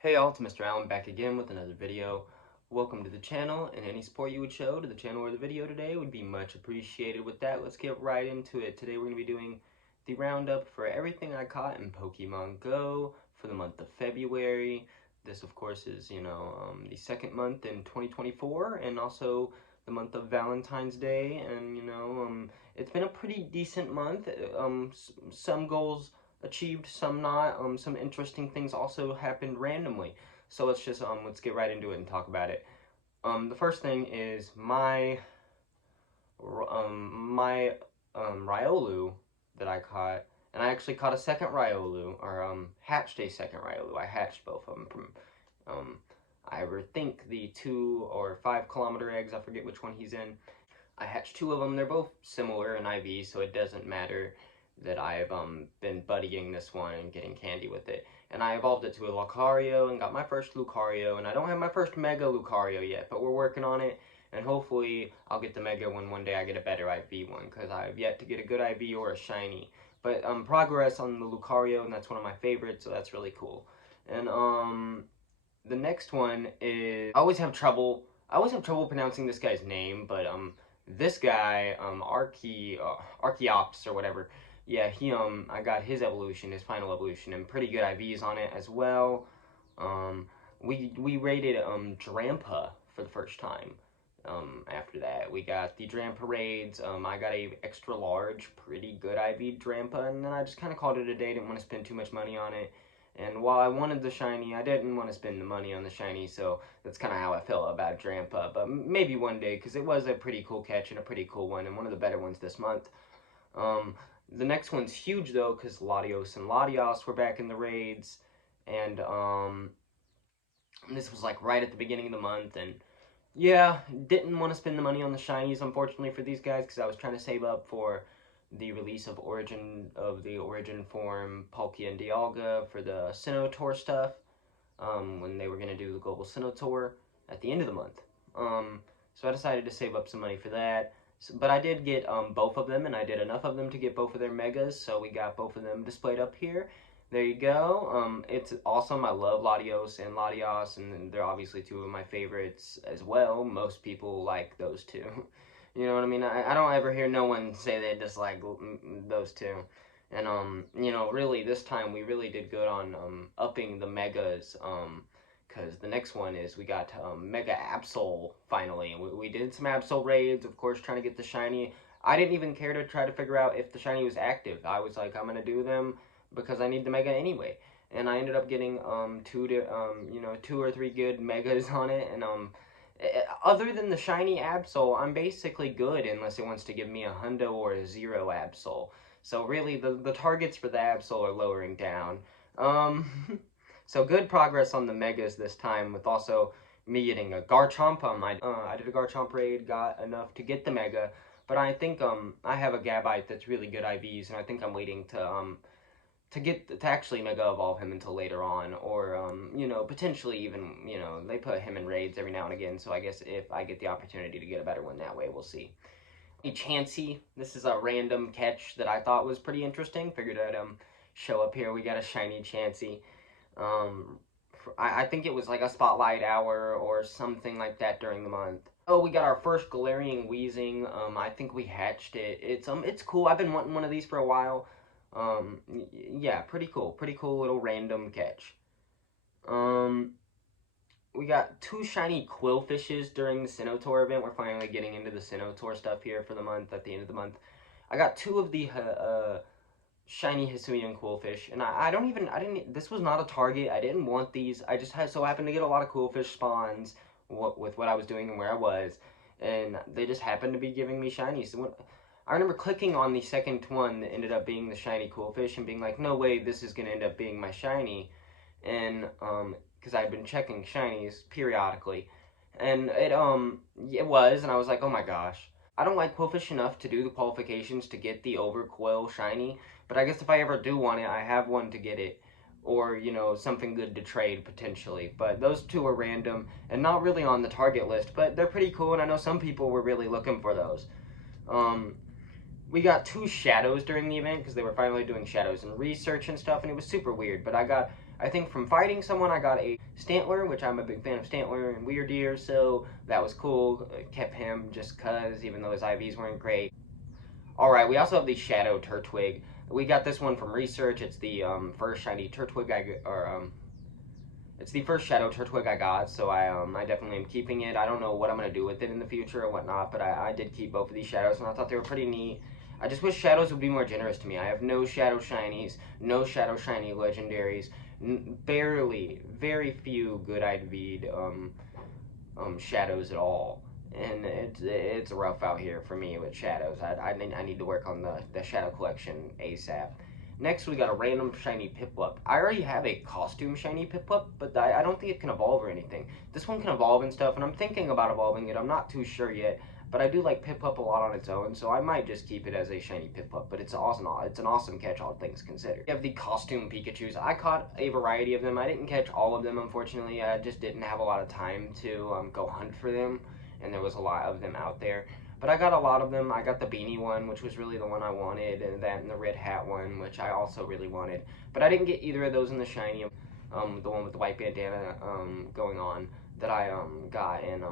Hey all, it's Mr. Allen back again with another video. Welcome to the channel, and any support you would show to the channel or the video today would be much appreciated. With that, let's get right into it. Today we're going to be doing the roundup for everything I caught in Pokemon GO for the month of February. This, of course, is, the second month in 2024, and also the month of Valentine's Day, and, it's been a pretty decent month. Some goals achieved, some not. Some interesting things also happened randomly. So let's get right into it and talk about it. The first thing is my Riolu that I caught, and I actually caught a second Riolu, or hatched a second Riolu. I hatched both of them from I think the 2 or 5 kilometer eggs. I forget which one he's in. I hatched two of them. They're both similar in IV, so it doesn't matter that I've been buddying this one and getting candy with it. And I evolved it to a Lucario and got my first Lucario, and I don't have my first Mega Lucario yet, but we're working on it, and hopefully I'll get the Mega one day I get a better IV one, because I have yet to get a good IV or a shiny. But progress on the Lucario, and that's one of my favorites, so that's really cool. And the next one is, I always have trouble pronouncing this guy's name, but this guy, Archeops or whatever, yeah, I got his evolution, his final evolution, and pretty good IVs on it as well. We rated Drampa for the first time. After that, we got the Drampa raids. I got a extra large, pretty good IV Drampa, and then I just kind of called it a day. Didn't want to spend too much money on it. And while I wanted the shiny, I didn't want to spend the money on the shiny, so that's kind of how I felt about Drampa. But maybe one day, because it was a pretty cool catch and a pretty cool one, and one of the better ones this month. The next one's huge though, because Latios and Latios were back in the raids, and this was like right at the beginning of the month, and yeah, didn't want to spend the money on the shinies, unfortunately, for these guys, because I was trying to save up for the release of the Origin form Palkia and Dialga for the Sinnoh Tour stuff, when they were going to do the Global Sinnoh Tour at the end of the month. So I decided to save up some money for that. But I did get both of them, and I did enough of them to get both of their megas, so we got both of them displayed up here. There you go. It's awesome. I love Latios and Latios, and they're obviously two of my favorites as well. Most people like those two. You know what I mean? I don't ever hear no one say they dislike those two. And, really, this time we really did good on upping the megas, because the next one is we got Mega Absol finally. We did some Absol raids, of course, trying to get the shiny. I didn't even care to try to figure out if the shiny was active. I was like, I'm gonna do them because I need the Mega anyway. And I ended up getting 2 or 3 good Megas on it, and other than the shiny Absol, I'm basically good unless it wants to give me a Hundo or a Zero Absol. So really, the targets for the Absol are lowering down. So good progress on the Megas this time, with also me getting a Garchomp. I did a Garchomp raid, got enough to get the Mega, but I think I have a Gabite that's really good IVs, and I think I'm waiting to actually Mega Evolve him until later on, or potentially even they put him in raids every now and again. So I guess if I get the opportunity to get a better one that way, we'll see. A Chansey. This is a random catch that I thought was pretty interesting. Figured I'd show up here. We got a shiny Chansey. I think it was like a spotlight hour or something like that during the month. Oh, we got our first Galarian Weezing. I think we hatched it. It's cool. I've been wanting one of these for a while. Yeah, pretty cool little random catch. We got 2 shiny Quillfishes during the Sinnoh Tour event. We're finally getting into the Sinnoh Tour stuff here for the month, at the end of the month. I got 2 of the shiny Hisuian Quillfish, and this was not a target. I didn't want these. I just so happened to get a lot of Quillfish spawns with what I was doing and where I was, and they just happened to be giving me shinies. I remember clicking on the second one that ended up being the shiny Quillfish and being like, no way, this is going to end up being my shiny, and because I'd been checking shinies periodically, and it was, and I was like, oh my gosh. I don't like Quillfish enough to do the qualifications to get the Overquill shiny, but I guess if I ever do want it, I have one to get it, or, something good to trade, potentially. But those 2 are random, and not really on the target list, but they're pretty cool, and I know some people were really looking for those. We got 2 shadows during the event, because they were finally doing shadows and research and stuff, and it was super weird, but I got I think from fighting someone, I got a Stantler, which I'm a big fan of Stantler and Weirdeer, so that was cool. Kept him just cause, even though his IVs weren't great. Alright, we also have the Shadow Turtwig. We got this one from research. It's the first shiny Turtwig it's the first Shadow Turtwig I got, so I definitely am keeping it. I don't know what I'm going to do with it in the future or whatnot, but I did keep both of these Shadows, and I thought they were pretty neat. I just wish Shadows would be more generous to me. I have no Shadow Shinies, no Shadow Shiny Legendaries, barely, very few good IV'd Shadows at all. And it's rough out here for me with Shadows. I need to work on the Shadow collection ASAP. Next, we got a random shiny Piplup. I already have a costume shiny Piplup, but I don't think it can evolve or anything. This one can evolve and stuff, and I'm thinking about evolving it. I'm not too sure yet, but I do like Piplup a lot on its own, so I might just keep it as a shiny Piplup. But it's awesome. It's an awesome catch, all things considered. We have the costume Pikachus. I caught a variety of them. I didn't catch all of them, unfortunately. I just didn't have a lot of time to go hunt for them, and there was a lot of them out there. But I got a lot of them. I got the beanie one, which was really the one I wanted, and that and the red hat one, which I also really wanted. But I didn't get either of those in the shiny, the one with the white bandana going on that I got in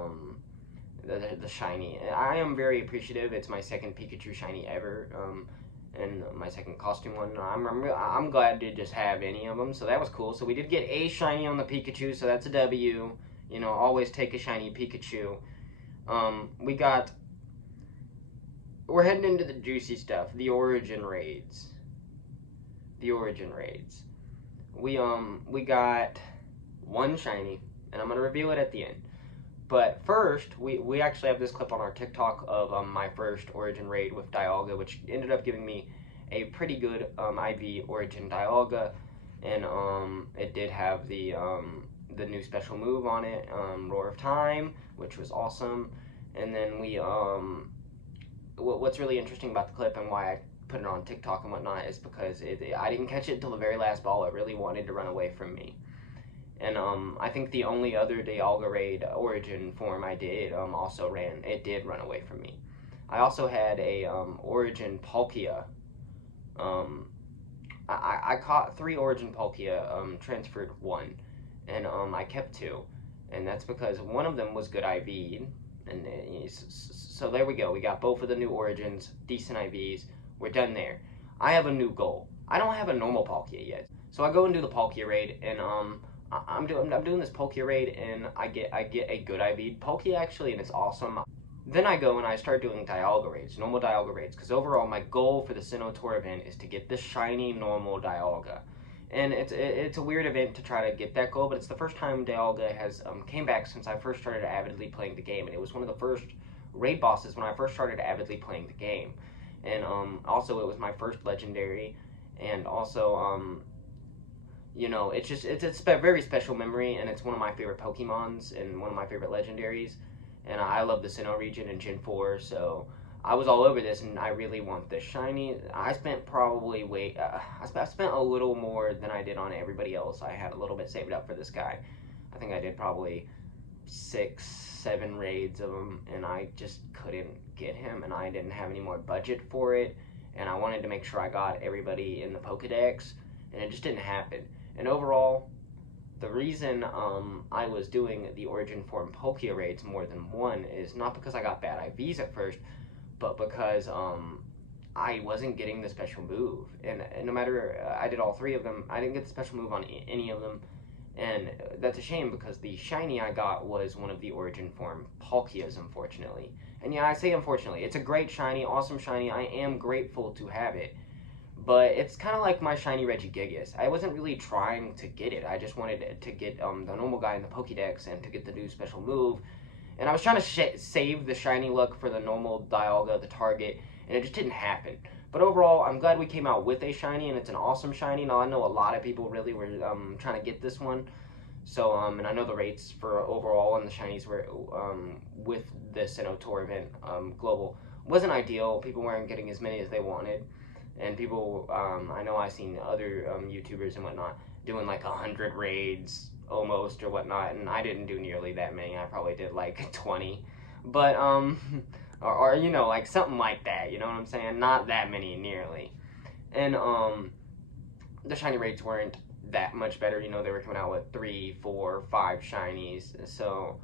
the shiny. I am very appreciative. It's my second Pikachu shiny ever, and my second costume one. I'm glad to just have any of them, so that was cool. So we did get a shiny on the Pikachu, so that's a W. You know, always take a shiny Pikachu. We're heading into the juicy stuff, the origin raids. The origin raids. We got one shiny, and I'm gonna review it at the end. But first, we actually have this clip on our TikTok of my first origin raid with Dialga, which ended up giving me a pretty good IV origin Dialga, and it did have the new special move on it, Roar of Time, which was awesome. And then what's really interesting about the clip and why I put it on TikTok and whatnot is because I didn't catch it until the very last ball. It really wanted to run away from me. And I think the only other Dialga raid origin form I did also did run away from me. I also had a origin Palkia. I caught 3 origin Palkia, transferred 1, and I kept 2. And that's because one of them was good IV'd. And so there we go. We got both of the new origins, decent IVs. We're done there. I have a new goal. I don't have a normal Palkia yet, so I go and do the Palkia raid, and I'm doing this Palkia raid, and I get a good IV Palkia actually, and it's awesome. Then I go and I start doing Dialga raids, normal Dialga raids, because overall my goal for the Sinnoh Tour event is to get the shiny normal Dialga. And it's a weird event to try to get that goal, but it's the first time Dialga has came back since I first started avidly playing the game, and it was one of the first raid bosses when I first started avidly playing the game. And also it was my first legendary, and also you know, it's a very special memory, and it's one of my favorite Pokemons and one of my favorite legendaries. And I love the Sinnoh region in Gen 4, so I was all over this, and I really want this shiny. I spent probably I spent a little more than I did on everybody else. I had a little bit saved up for this guy. I think I did probably 6, 7 raids of him, and I just couldn't get him, and I didn't have any more budget for it, and I wanted to make sure I got everybody in the Pokedex, and it just didn't happen. And overall, the reason I was doing the origin form Palkia raids more than one is not because I got bad IVs at first, but because I wasn't getting the special move. And no matter, I did all 3 of them, I didn't get the special move on any of them. And that's a shame because the shiny I got was one of the origin form Palkias, unfortunately. And yeah, I say unfortunately. It's a great shiny, awesome shiny. I am grateful to have it. But it's kind of like my shiny Regigigas. I wasn't really trying to get it. I just wanted to get the normal guy in the Pokédex and to get the new special move. And I was trying to save the shiny luck for the normal Dialga, the target, and it just didn't happen. But overall, I'm glad we came out with a shiny, and it's an awesome shiny. Now, I know a lot of people really were trying to get this one. So, and I know the rates for overall and the shinies were, with the Sinnoh Tour event, global, wasn't ideal. People weren't getting as many as they wanted. And people, I know I've seen other YouTubers and whatnot doing like 100 raids almost or whatnot, and I didn't do nearly that many. I probably did like 20, but or you know, like something like that. You know what I'm saying? Not that many nearly. And the shiny raids weren't that much better. You know, they were coming out with 3, 4, 5 shinies. So,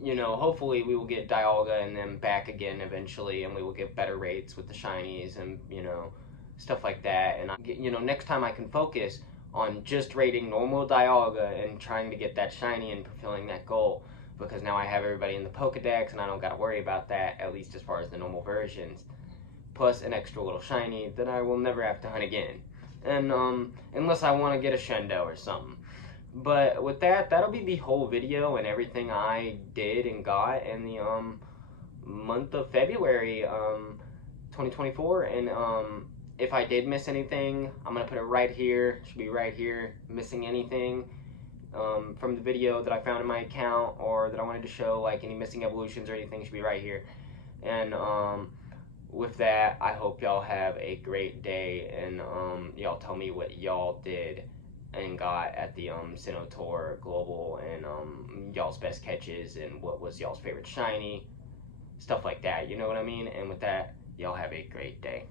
you know, hopefully we will get Dialga and then back again eventually, and we will get better rates with the shinies and, you know, stuff like that. And, you know, next time I can focus on just rating normal Dialga and trying to get that shiny and fulfilling that goal, because now I have everybody in the Pokedex and I don't got to worry about that, at least as far as the normal versions. Plus an extra little shiny that I will never have to hunt again. And, unless I want to get a Shendo or something. But with that, that'll be the whole video and everything I did and got in the month of February 2024. And if I did miss anything, I'm gonna put it right here. Should be right here. Missing anything from the video that I found in my account or that I wanted to show, like any missing evolutions or anything, should be right here. And with that, I hope y'all have a great day, and y'all tell me what y'all did and got at the Sinnoh Tour Global, and y'all's best catches and what was y'all's favorite shiny, stuff like that, you know what I mean? And with that, y'all have a great day.